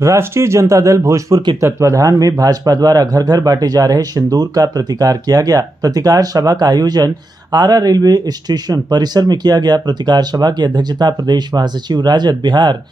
राष्ट्रीय जनता दल भोजपुर के तत्वाधान में भाजपा द्वारा घर घर बांटे जा रहे सिंदूर का प्रतिकार किया गया। प्रतिकार सभा का आयोजन आरा रेलवे स्टेशन परिसर में किया गया। प्रतिकार सभा की अध्यक्षता प्रदेश महासचिव राजद बिहार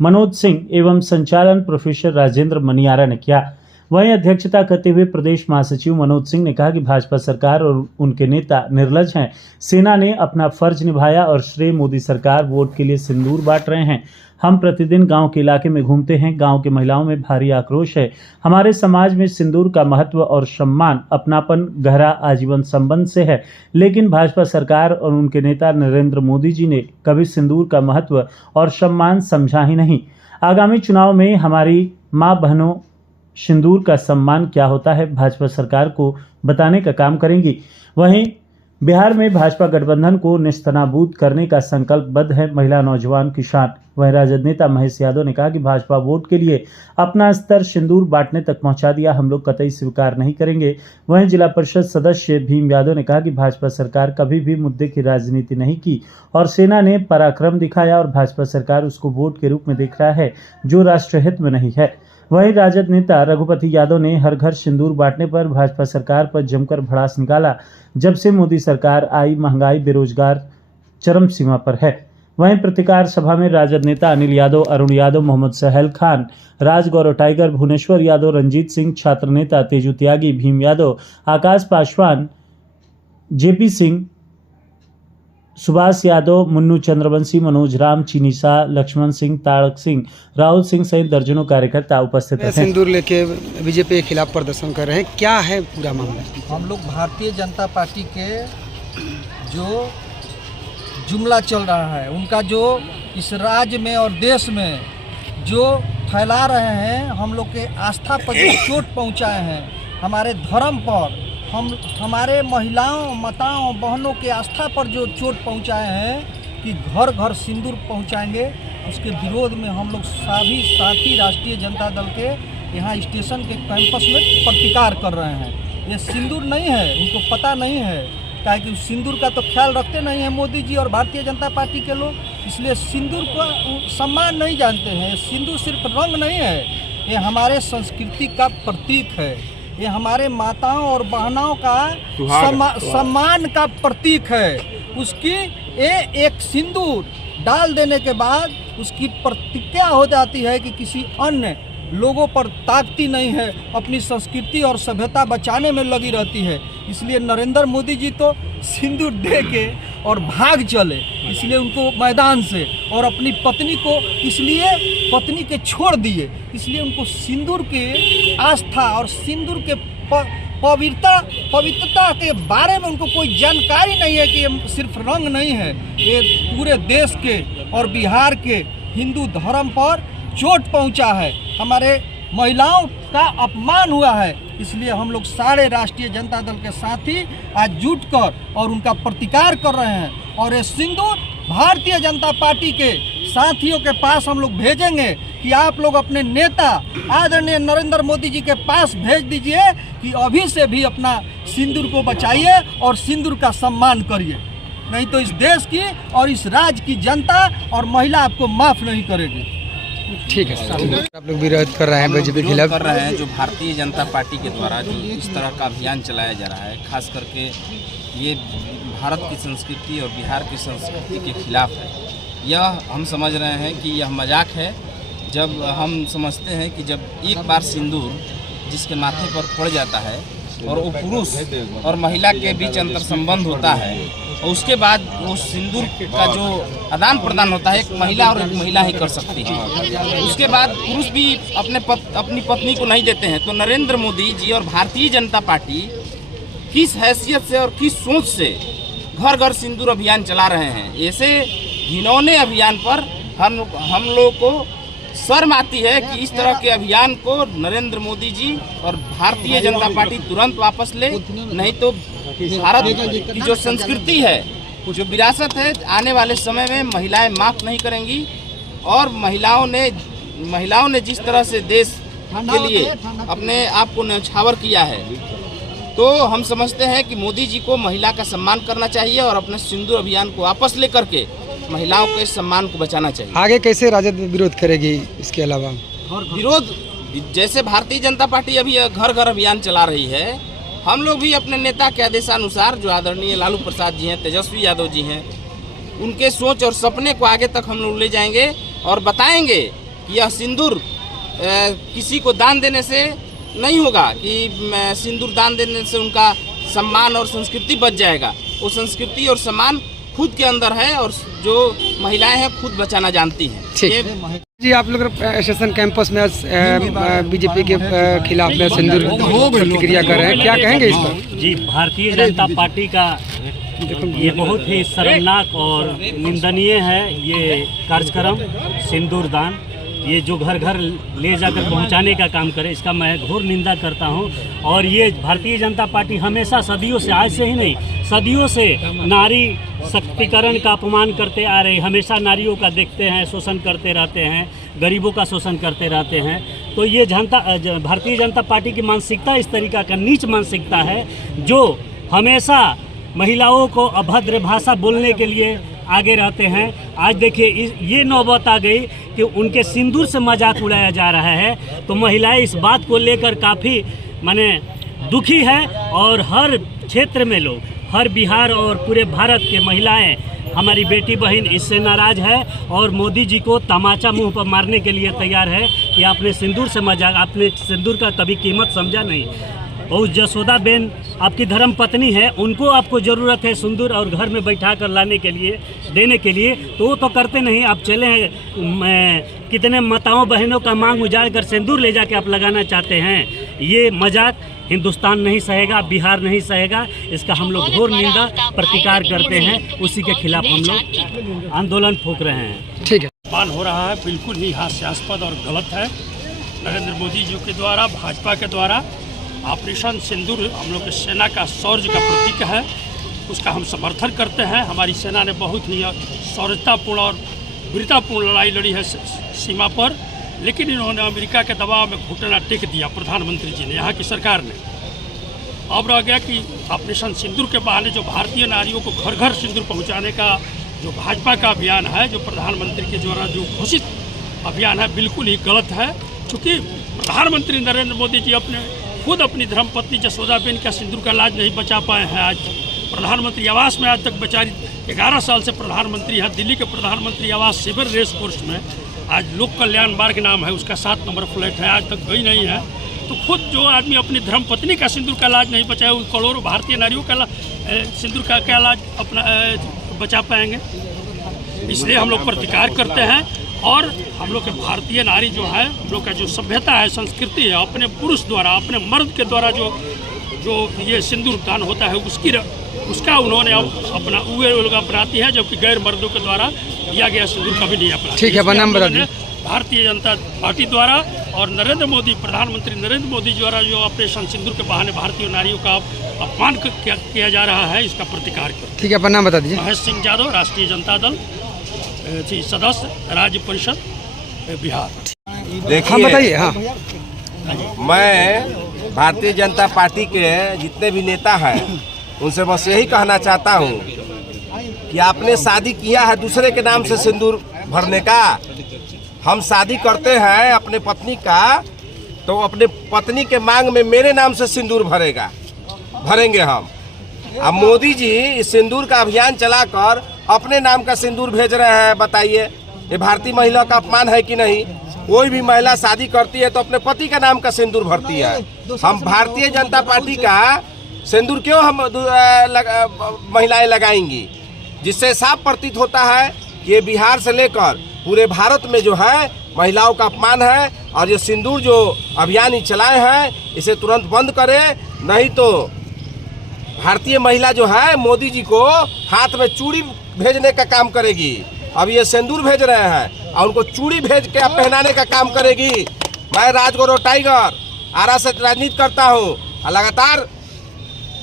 मनोज सिंह एवं संचालन प्रोफेसर राजेंद्र मनियारा ने किया। वहीं अध्यक्षता करते हुए प्रदेश महासचिव मनोज सिंह ने कहा कि भाजपा सरकार और उनके नेता निर्लज हैं। सेना ने अपना फर्ज निभाया और श्रेय मोदी सरकार वोट के लिए सिंदूर बांट रहे हैं। हम प्रतिदिन गांव के इलाके में घूमते हैं। गांव की महिलाओं में भारी आक्रोश है। हमारे समाज में सिंदूर का महत्व और सम्मान, अपनापन गहरा आजीवन संबंध से है, लेकिन भाजपा सरकार और उनके नेता नरेंद्र मोदी जी ने कभी सिंदूर का महत्व और सम्मान समझा ही नहीं। आगामी चुनाव में हमारी माँ बहनों सिंदूर का सम्मान क्या होता है, भाजपा सरकार को बताने का काम करेंगी। वहीं बिहार में भाजपा गठबंधन को नेस्तनाबूद करने का संकल्पबद्ध है। महिला, नौजवान, किसान। वहीं राजद नेता महेश यादव ने कहा कि भाजपा वोट के लिए अपना स्तर सिंदूर बांटने तक पहुंचा दिया, हम लोग कतई स्वीकार नहीं करेंगे। वहीं जिला परिषद सदस्य भीम यादव ने कहा कि भाजपा सरकार कभी भी मुद्दे की राजनीति नहीं की और सेना ने पराक्रम दिखाया और भाजपा सरकार उसको वोट के रूप में देख रहा है, जो राष्ट्रहित में नहीं है। वहीं राजद नेता रघुपति यादव ने हर घर सिंदूर बांटने पर भाजपा सरकार पर जमकर भड़ास निकाला। जब से मोदी सरकार आई, महंगाई, बेरोजगार चरम सीमा पर है। वहीं प्रतिकार सभा में राजद नेता अनिल यादव, अरुण यादव, मोहम्मद सहल खान, राजगौरव टाइगर, भुवनेश्वर यादव, रंजीत सिंह, छात्र नेता तेजू त्यागी, भीम यादव, आकाश पासवान, जेपी सिंह, सुभाष यादव, मुन्नू चंद्रवंशी, मनोज राम, चीनी शाह, लक्ष्मण सिंह, तारक सिंह, राहुल सिंह सहित दर्जनों कार्यकर्ता उपस्थित हैं। सिंदूर लेके बीजेपी के खिलाफ प्रदर्शन कर रहे हैं, क्या है पूरा मामला? हम लोग भारतीय जनता पार्टी के जो जुमला चल रहा है, उनका जो इस राज्य में और देश में जो फैला रहे हैं, हम लोग के आस्था पर जो चोट पहुंचाए हैं, हमारे धर्म पर, हमारे महिलाओं, माताओं, बहनों के आस्था पर जो चोट पहुंचाए हैं कि घर घर सिंदूर पहुंचाएंगे, उसके विरोध में हम लोग सभी साथी राष्ट्रीय जनता दल के यहाँ स्टेशन के कैंपस में प्रतिकार कर रहे हैं। ये सिंदूर नहीं है, उनको पता नहीं है, ताकि सिंदूर का तो ख्याल रखते नहीं हैं मोदी जी और भारतीय जनता पार्टी के लोग, इसलिए सिंदूर का सम्मान नहीं जानते हैं। सिंदूर सिर्फ रंग नहीं है, ये हमारे संस्कृति का प्रतीक है, ये हमारे माताओं और बहनों का सम्मान का प्रतीक है। उसकी एक सिंदूर डाल देने के बाद उसकी प्रतिक्रिया हो जाती है कि किसी अन्य लोगों पर ताकती नहीं है, अपनी संस्कृति और सभ्यता बचाने में लगी रहती है। इसलिए नरेंद्र मोदी जी तो सिंदूर दे के और भाग चले, इसलिए उनको मैदान से, और अपनी पत्नी को इसलिए पत्नी के छोड़ दिए, इसलिए उनको सिंदूर के आस्था और सिंदूर के पवित्रता के बारे में उनको कोई जानकारी नहीं है कि ये सिर्फ रंग नहीं है, ये पूरे देश के और बिहार के हिंदू धर्म पर चोट पहुंचा है, हमारे महिलाओं का अपमान हुआ है। इसलिए हम लोग सारे राष्ट्रीय जनता दल के साथी आज जुटकर और उनका प्रतिकार कर रहे हैं। और ये सिंदूर भारतीय जनता पार्टी के साथियों के पास हम लोग भेजेंगे कि आप लोग अपने नेता आदरणीय नरेंद्र मोदी जी के पास भेज दीजिए कि अभी से भी अपना सिंदूर को बचाइए और सिंदूर का सम्मान करिए, नहीं तो इस देश की और इस राज्य की जनता और महिला आपको माफ़ नहीं करेगी। ठीक है, आप लोग विरोध कर रहे हैं बीजेपी के खिलाफ? कर रहे हैं जो भारतीय जनता पार्टी के द्वारा जो इस तरह का अभियान चलाया जा रहा है, खास करके ये भारत की संस्कृति और बिहार की संस्कृति के खिलाफ है। यह हम समझ रहे हैं कि यह मजाक है। जब हम समझते हैं कि जब एक बार सिंदूर जिसके माथे पर पड़ जाता है और वो पुरुष और महिला के बीच अंतर संबंध होता है, और उसके बाद वो सिंदूर का जो आदान प्रदान होता है एक महिला और एक महिला ही कर सकती है, उसके बाद पुरुष भी अपनी पत्नी को नहीं देते हैं। तो नरेंद्र मोदी जी और भारतीय जनता पार्टी किस हैसियत से और किस सोच से घर घर सिंदूर अभियान चला रहे हैं, ऐसे घिनौने अभियान पर हम लोग को शर्म आती है कि इस तरह के अभियान को नरेंद्र मोदी जी और भारतीय जनता पार्टी तुरंत वापस ले, नहीं तो भारत की जो संस्कृति है, जो विरासत है, आने वाले समय में महिलाएं माफ़ नहीं करेंगी। और महिलाओं ने जिस तरह से देश के लिए अपने आप को न्यौछावर किया है, तो हम समझते हैं कि मोदी जी को महिला का सम्मान करना चाहिए और अपने सिंदूर अभियान को वापस लेकर के महिलाओं के सम्मान को बचाना चाहिए। आगे कैसे राजद विरोध करेगी इसके अलावा? विरोध, जैसे भारतीय जनता पार्टी अभी घर घर अभियान चला रही है, हम लोग भी अपने नेता के आदेशानुसार, जो आदरणीय लालू प्रसाद जी हैं, तेजस्वी यादव जी हैं, उनके सोच और सपने को आगे तक हम लोग ले जाएंगे और बताएंगे कि यह सिंदूर किसी को दान देने से नहीं होगा, कि सिंदूर दान देने से उनका सम्मान और संस्कृति बच जाएगा। वो संस्कृति और सम्मान खुद के अंदर है और जो महिलाएं हैं खुद बचाना जानती हैं। ठीक जी, आप लोग स्टेशन कैंपस में बीजेपी के खिलाफ में सिंदूर प्रतिक्रिया कर रहे हैं, क्या कहेंगे इस पर? जी, भारतीय जनता पार्टी का ये बहुत ही शर्मनाक और निंदनीय है ये कार्यक्रम सिंदूर दान, ये जो घर घर ले जाकर पहुंचाने का काम करे, इसका मैं घोर निंदा करता हूं। और ये भारतीय जनता पार्टी हमेशा सदियों से, आज से ही नहीं, सदियों से नारी शक्तिकरण का अपमान करते आ रहे, हमेशा नारियों का देखते हैं, शोषण करते रहते हैं, गरीबों का शोषण करते रहते हैं। तो ये भारतीय जनता पार्टी की मानसिकता इस तरीका का नीच मानसिकता है, जो हमेशा महिलाओं को अभद्र भाषा बोलने के लिए आगे रहते हैं। आज देखिए ये नौबत आ गई कि उनके सिंदूर से मजाक उड़ाया जा रहा है, तो महिलाएं इस बात को लेकर काफ़ी माने दुखी है। और हर क्षेत्र में लोग, हर बिहार और पूरे भारत के महिलाएं, हमारी बेटी बहन इससे नाराज़ है और मोदी जी को तमाचा मुंह पर मारने के लिए तैयार है कि आपने सिंदूर से मजाक, आपने सिंदूर का कभी कीमत समझा नहीं। और जसोदा बेन आपकी धर्म पत्नी है, उनको आपको ज़रूरत है सिंदूर और घर में बैठा कर लाने के लिए, देने के लिए, तो वो तो करते नहीं। आप चले हैं कितने माताओं बहनों का मांग उजाड़ कर सिंदूर ले जाके आप लगाना चाहते हैं। ये मजाक हिंदुस्तान नहीं सहेगा, बिहार नहीं सहेगा। इसका हम लोग घोर निंदा प्रतिकार करते हैं, उसी के खिलाफ हम लोग आंदोलन फूंक रहे हैं। ठीक है, मान हो रहा है बिल्कुल ही हास्यास्पद और गलत है। नरेंद्र मोदी जी के द्वारा, भाजपा के द्वारा ऑपरेशन सिंदूर हम लोग के सेना का शौर्य का प्रतीक है, उसका हम समर्थन करते हैं। हमारी सेना ने बहुत ही शौर्यतापूर्ण और वीरतापूर्ण लड़ाई लड़ी है सीमा पर, लेकिन इन्होंने अमेरिका के दबाव में घुटना टेक दिया प्रधानमंत्री जी ने, यहाँ की सरकार ने। अब रह गया कि ऑपरेशन सिंदूर के बहाने जो भारतीय नारियों को घर घर सिंदूर पहुँचाने का जो भाजपा का अभियान है, जो प्रधानमंत्री के द्वारा जो घोषित अभियान है, बिल्कुल ही गलत है। चूँकि प्रधानमंत्री नरेंद्र मोदी जी खुद अपनी धर्मपत्नी जसोदाबेन का सिंदूर का लाज नहीं बचा पाए हैं। आज प्रधानमंत्री आवास में आज तक बेचारी 11 साल से प्रधानमंत्री है, दिल्ली के प्रधानमंत्री आवास सिविल रेस कोर्स में, आज लोक कल्याण मार्ग नाम है उसका, 7 नंबर फ्लैट है, आज तक गई नहीं है। तो खुद जो आदमी अपनी धर्मपत्नी का सिंदूर का लाज नहीं बचाए, उन करोड़ों भारतीय नारियों का सिंदूर का क्या लाज अपना बचा पाएंगे? इसलिए हम लोग प्रतिकार करते हैं। और हम लोग के भारतीय नारी जो है, हम लोग का जो सभ्यता है, संस्कृति है, अपने पुरुष द्वारा, अपने मर्द के द्वारा जो ये सिंदूर दान होता है, उसका उन्होंने अब अपना लोग अपनाती है, जबकि गैर मर्दों के द्वारा दिया गया सिंदूर कभी नहीं अपना। ठीक है, नाम बता दीजिए। भारतीय जनता पार्टी द्वारा और नरेंद्र मोदी, प्रधानमंत्री नरेंद्र मोदी द्वारा जो ऑपरेशन सिंदूर के बहाने भारतीय नारियों का अपमान किया जा रहा है, इसका प्रतिकार करें। ठीक है, अपना नाम बता दीजिए। महेश सिंह यादव, राष्ट्रीय जनता दल सदस्य, राज्य परिषद बिहार। हाँ बताइए। हाँ, मैं भारतीय जनता पार्टी के जितने भी नेता हैं उनसे बस यही कहना चाहता हूं कि आपने शादी किया है दूसरे के नाम से सिंदूर भरने का। हम शादी करते हैं अपने पत्नी का, तो अपने पत्नी के मांग में मेरे नाम से सिंदूर भरेंगे हम। अब मोदी जी इस सिंदूर का अभियान चलाकर अपने नाम का सिंदूर भेज रहे हैं। बताइए, ये भारतीय महिला का अपमान है कि नहीं? कोई भी महिला शादी करती है तो अपने पति का नाम का सिंदूर भरती है। हम भारतीय जनता पार्टी का सिंदूर क्यों हम महिलाएं लगाएंगी? जिससे साफ प्रतीत होता है कि ये बिहार से लेकर पूरे भारत में जो है महिलाओं का अपमान है। और ये सिंदूर जो अभियान ही चलाए हैं, इसे तुरंत बंद करें, नहीं तो भारतीय महिला जो है मोदी जी को हाथ में चूड़ी भेजने का काम करेगी। अब ये सिंदूर भेज रहे हैं और उनको चूड़ी भेज के पहनाने का काम करेगी। मैं राजगौरव टाइगर आरा से राजनीति करता हूँ। लगातार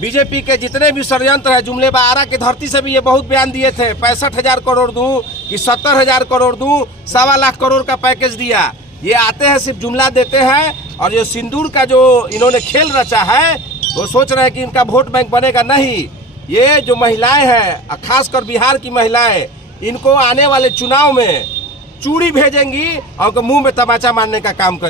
बीजेपी के जितने भी षड्यंत्र है, जुमलेबाज, आरा की धरती से भी ये बहुत बयान दिए थे, 65,000 करोड़ दूं कि 70,000 करोड़ दूं, 1.25 लाख करोड़ का पैकेज दिया। ये आते हैं सिर्फ जुमला देते हैं। और ये सिंदूर का जो इन्होंने खेल रचा है, वो सोच रहे हैं कि इनका वोट बैंक बनेगा। नहीं, ये जो महिलाएं हैं, खासकर बिहार की महिलाएं, इनको आने वाले चुनाव में चूड़ी भेजेंगी और मुंह में तमाचा मारने का काम करेंगी।